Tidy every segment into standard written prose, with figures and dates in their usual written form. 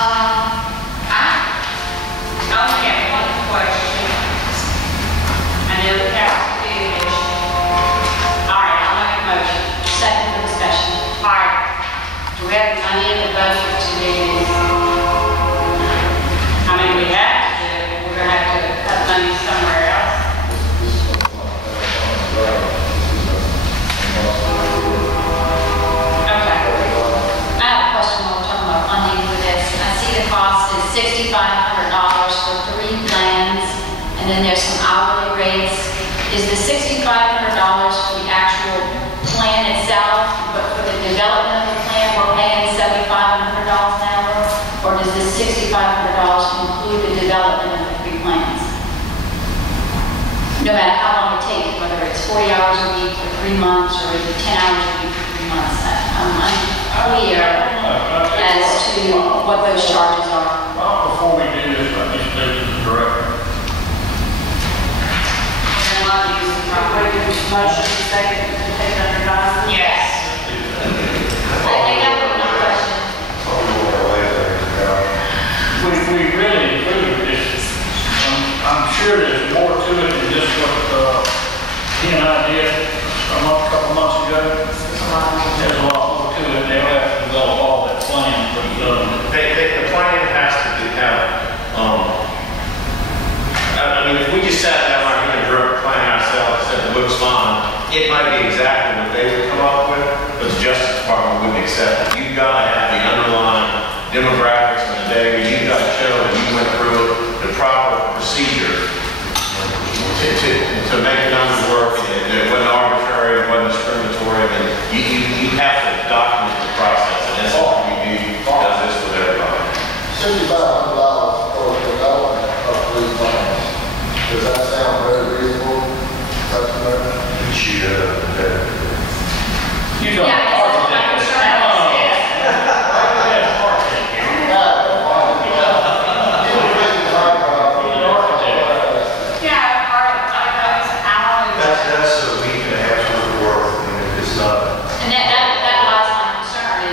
I only have one question. I know we have to do this. All right, I'll make a motion. Second for discussion. All right. Do we have money in the budget to do this? I mean, we have to do it. We're going to have to cut money somewhere else. Okay. I have a question while we're talking about funding for this. I see the cost is $6,500 for 3 plans, and then there's some hourly rates. Is the $6,500 for the actual plan itself, but for the development of the plan, we're paying $7,500 an hour, or does this $6,500 include the development of the 3 plans? No matter how long it takes, whether it's 40 hours a week for 3 months, or is it 10 hours a week for 3 months, I'm unclear as to what those charges are. Well, before we do this, let me speak to the director. Motion second to take under advisement? Yes. I got one question. We really included this. I'm sure there's more to it than just what he and I did a couple months ago. There's a lot more to it. They'll have to develop all that plan for the plan has to be I mean, if we just sat down right here and drew up a plan ourselves and said it looks fine, it might be exactly what they would come up with, but the Justice Department wouldn't accept it. You've got to have the underlying demographics and the data. You've got to show that you went through the proper procedure to make the numbers work, and it wasn't arbitrary, it wasn't discriminatory, and you have to document the process, and that's all we do. Does this with everybody. $6,500 for the development of 3 plans. Does that sound very reasonable, customer? You don't architect. That's a week and a half's worth of work. I mean, it's not. And that lies my concern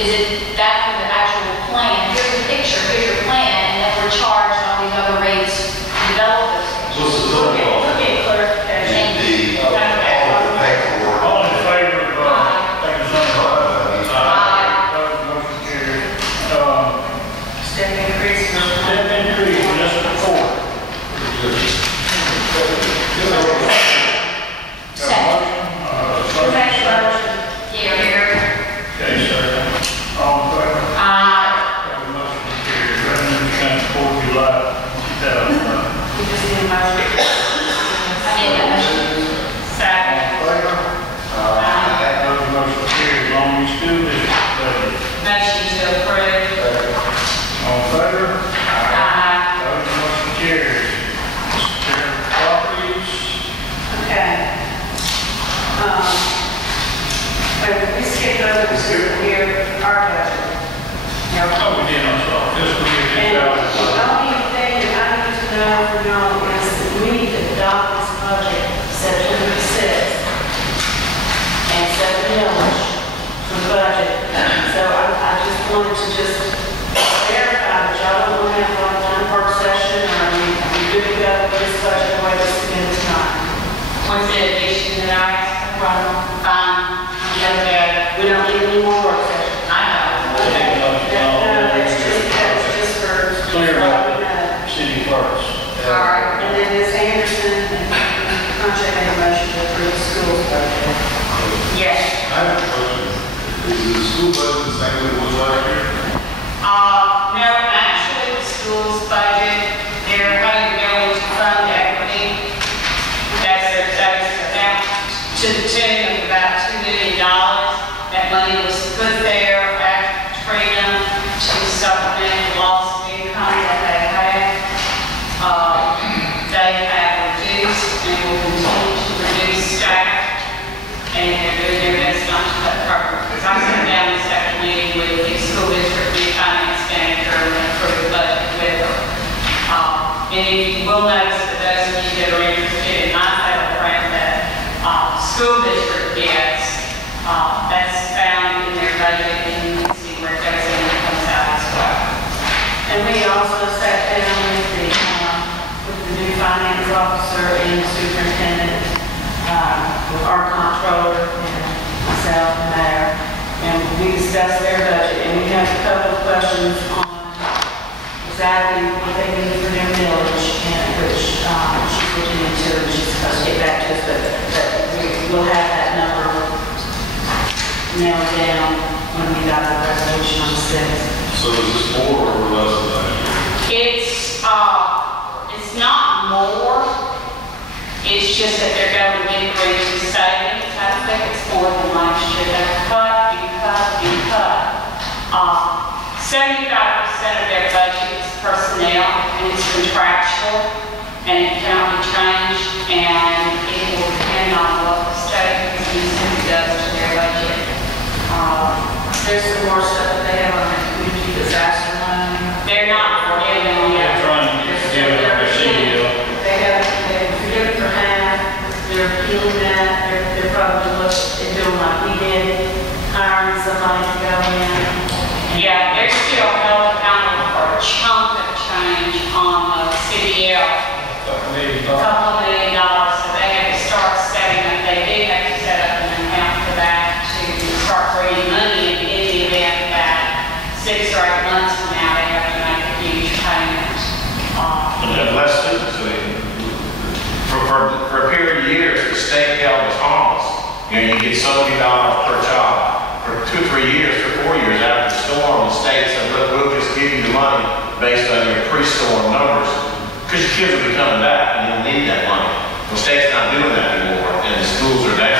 is it that for the actual plan? Here's the picture, here's your plan, and then we're charged all these other rates to develop this. Okay, clarification. All in favor of taking some motion carried. Step increase. Step increase, municipal court. Second. Who makes the motion? Here. Okay, sir. All in favor? Have a motion carried. Revenue transport July 2009. We just need a motion. I made that motion. Second. Motion carried. Long Beach School District budget. Motion to approve. All in favor? Aye. Motion carried. Mr. Properties. Okay. We skipped over to here, our budget. Oh, we did, I'm sorry. Fiscal year And 2000. the only thing that I need to know for y'all is that we need to adopt this budget September 6th and set the millage for the budget. So I just wanted to verify that y'all don't want to have like one work session, or are you good to go with this budget the way this is tonight? What's the addition that I asked for? Fine. We don't need any more work sessions. I know. No, that's just for. Clear up the city clerks. All right. And then Ms. Anderson and contract made a motion to approve the school's budget. Yes. I have a question. Is the school budget the same as it was last year? No, actually, the school's budget, they're going to go into fund equity. That's about to the tune of about $2 million. That money was put there after Katrina to supplement the loss of income that they had. They have reduced and will continue to reduce staff, and they're doing their best not to cut programs. Because I sat down this afternoon with the school district finance manager and approved the budget with her. discuss their budget, and we have a couple of questions on exactly what they need for their millage, and which she's looking into, and she's supposed to get back to us, but we'll have that number nailed down when we got the resolution on the 6th. So is this more or less than that? It's not more, it's just that they're going to increase the savings. I think it's more than last year. They're cut, and cut, and cut. 75% of their budget is personnel, and it's contractual, and it cannot be changed, and it will depend on what the state does to their budget. There's some more stuff that they have on the community disaster line. They're not forgiving They're yet. trying to get together their CDL. They've forgiven for half, they're appealing that, they're probably doing like we did, hiring somebody to go in. Yeah, they're still held accountable for a chunk of change on the CDL, a couple $1 million, so they have to start setting up, they do have to set up an account for that to start bringing money in the event that 6 or 8 months from now, they have to make a huge payment. And less students, I mean, for a period of years, the state held us harmless. You know, you get so many dollars per child. For 2 or 3 years, for 4 years after the storm, the state said, look, we'll just give you the money based on your pre-storm numbers, because your kids will be coming back and you'll need that money. The state's not doing that anymore, and the schools are down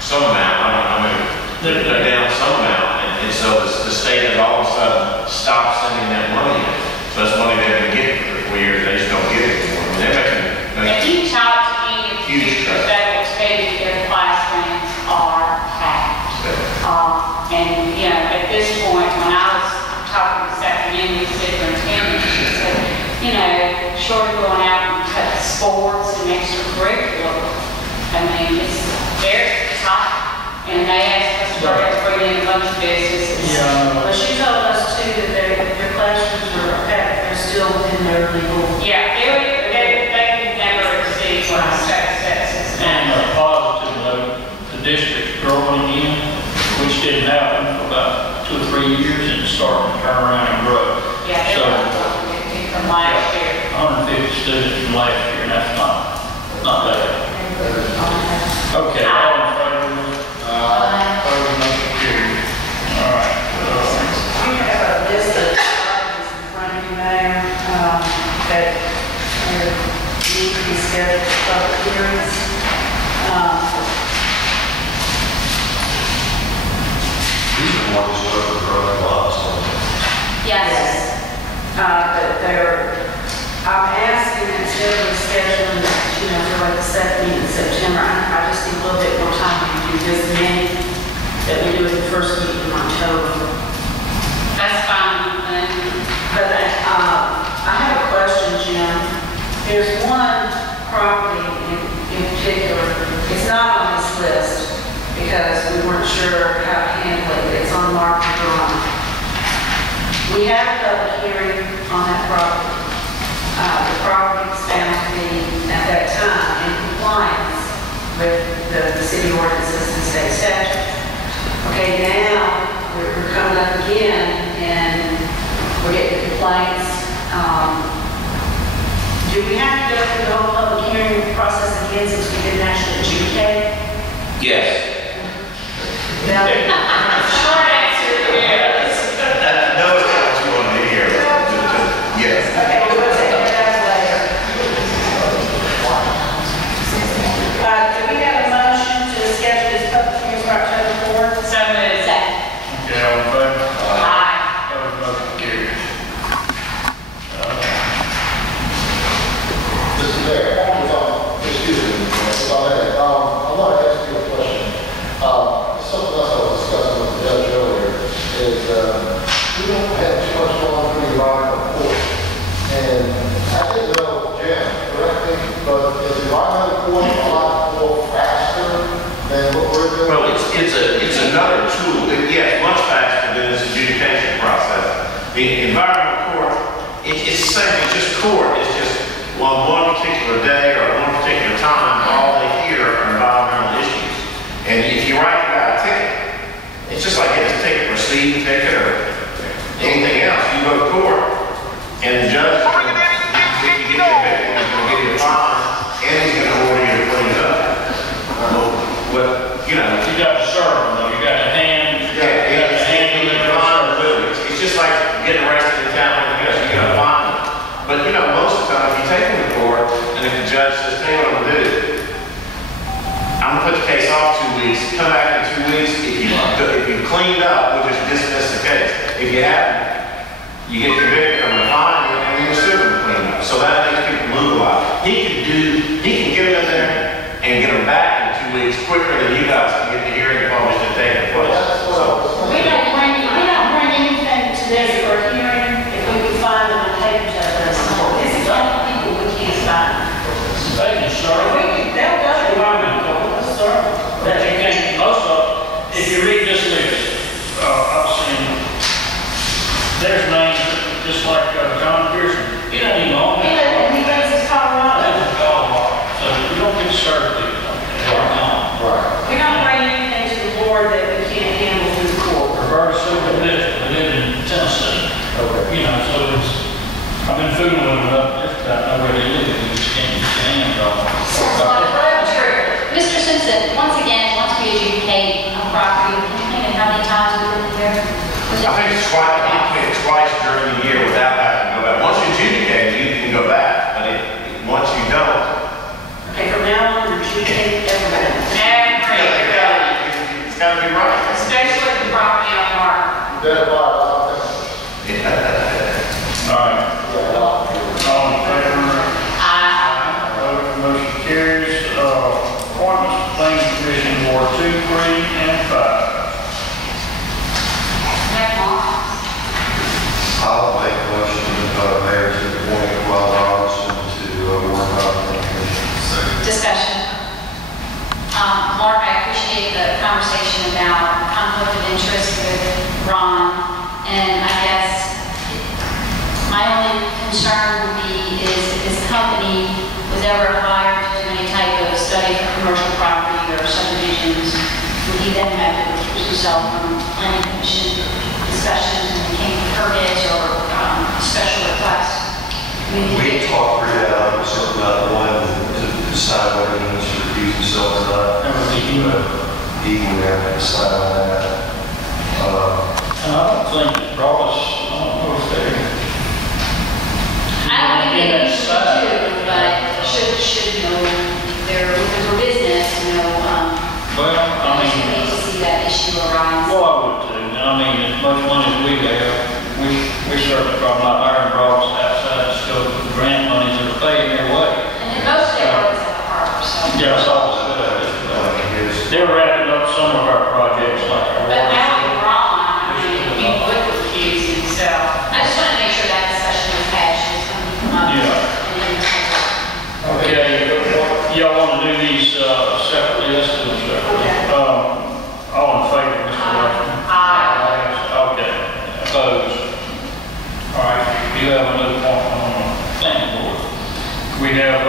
some amount. I mean, they're down some amount, and so the state has all of a sudden stopped sending that money in. So that's money they've been getting for 4 years, they just don't get it anymore. I mean, they're If you talk to any of Huge the cut. federal students, their classrooms are packed. And, you know, at this point, when I was talking this afternoon with the superintendent, she said, you know, short of going out and cut sports and extracurricular, I mean, it's very tight. And they asked us to bring in a bunch of businesses. Yeah. But she told us too that their classrooms are packed, they're still within their legal. Yeah, they can never exceed what the state says. And a positive note, the district's growing again, which didn't happen for about 2 or 3 years, and it's starting to turn around and grow. Yeah, they So, were from last year. 150 students from last year, and that's not bad. Okay, all in favor? Opposed, motion carried. All right. We have a list of items in front of you, Mayor, that need to be scheduled for public hearings. These are more just over growing lots. Yes. But I'm asking instead of scheduling, for like the 2nd week in September, I just need a little bit more time to do this many that we do it the first week in October. That's fine. But I have a question, Jim. There's one property in particular, it's not on this list because we weren't sure how to handle it. It's on Market Drive. We had a public hearing on that property. The property was found to be, at that time, in compliance with the city ordinances and state statutes. Okay, now we're coming up again and we're getting complaints. Do we have to go through the whole public hearing process again since we didn't actually adjudicate? Yes. Short answer, yes. No, it's not what you want to hear. Yes. Okay, we'll take that out later. Do we have a motion to schedule this public hearing for October 4th? So moved. Okay, all in favor? Aye. Opposed, motion carried. Mr. Mayor, excuse me, if I may, I want to ask you a question. Something else I was discussing with the judge earlier is we don't have too much going on through the environmental court. And I didn't know, Jim, correct me, but is the environmental court a lot more faster than what we're doing? Well, it's another tool. Yeah, it's much faster than this adjudication process. The environmental court, it's the same, it's just court. It's just on one particular day or one particular time, all they hear are environmental issues. And if you write a guy a ticket, it's just like getting a ticket for speeding ticket or anything else, you go to court, and the judge, if you get convicted, he's gonna give you a fine, and he's gonna order you to clean it up. But, you know, You got to serve them, though. You got to hand, you got to handle it. it's just like getting arrested in town, you gotta find them. But, you know, most of the time, if you take them to court, and if the judge says, tell you what I'm gonna do, I'm gonna put the case off 2 weeks, come back in 2 weeks, if you cleaned up, we'll just dismiss the case. If you haven't, you get convicted, I'm gonna fine you, and you're still gonna clean up. So that makes people move a lot. He can get them in there and get them back in 2 weeks quicker than you guys can get the hearing published and taken place. So, We don't bring anything to this for a hearing if we can find them and take them to us. This is only people we can't find. They can serve. They'll go to But you can't, most of, if you read this list, I've seen, there's names, just like John Pearson, he doesn't even own He that. lives in Colorado. That's a Colorado, so you don't get served these. Right. We don't bring anything to the board that we can't handle through the court. Roberta Silver lives, I live in Tennessee. Okay. You know, so it's, I've been fooling with it up, just about know where they live, you just can't handle it. Mr. Simpson, once again, once we adjudicate a property, can you think of how many times we were there? I think it's twice during the year without having to go back. Once you adjudicate, you can go back, but once you don't, Okay, from now on, you take everything. it's gotta be right. Especially the property on Mark. That about, All right, all in favor? Motion carries. Appointments, Planning Commission, Ward 2, 3, and 5. I'll make a motion, Mayor, to appoint Rob Robertson to Warren County Commission. Discussion. Mark, I appreciate the conversation about conflict of interest with Ron, and I guess my only concern would be is if this company was ever hired to do any type of study for commercial property or subdivisions, would he then have to recuse himself from planning commission discussions and came to permits or special requests? We talked pretty out, certainly not the one to decide whether he wants to recuse himself or not. That would be you. He would have to decide on that. And I don't think Roberts, I don't know if they're. I don't think they Yeah, usually do, but should know they're looking for business, you know, Well, I we mean, need to see that issue arise. well, I would too. And I mean, as much money as we have, we certainly probably not hiring Roberts outside the scope of grant monies that are paid their way. And then most of their work is at the harbor, so. Yeah, that's all. They're wrapping up some of our projects like our But water. now you're wrong, I mean, he would recuse himself. I just want to make sure that discussion is had, should something come up. Yeah. And then- Okay, y'all want to do these separately, let's do them separately. All in favor, Mr. Rushing? Aye. Okay, opposed? All right, you have another point on the planning board. We have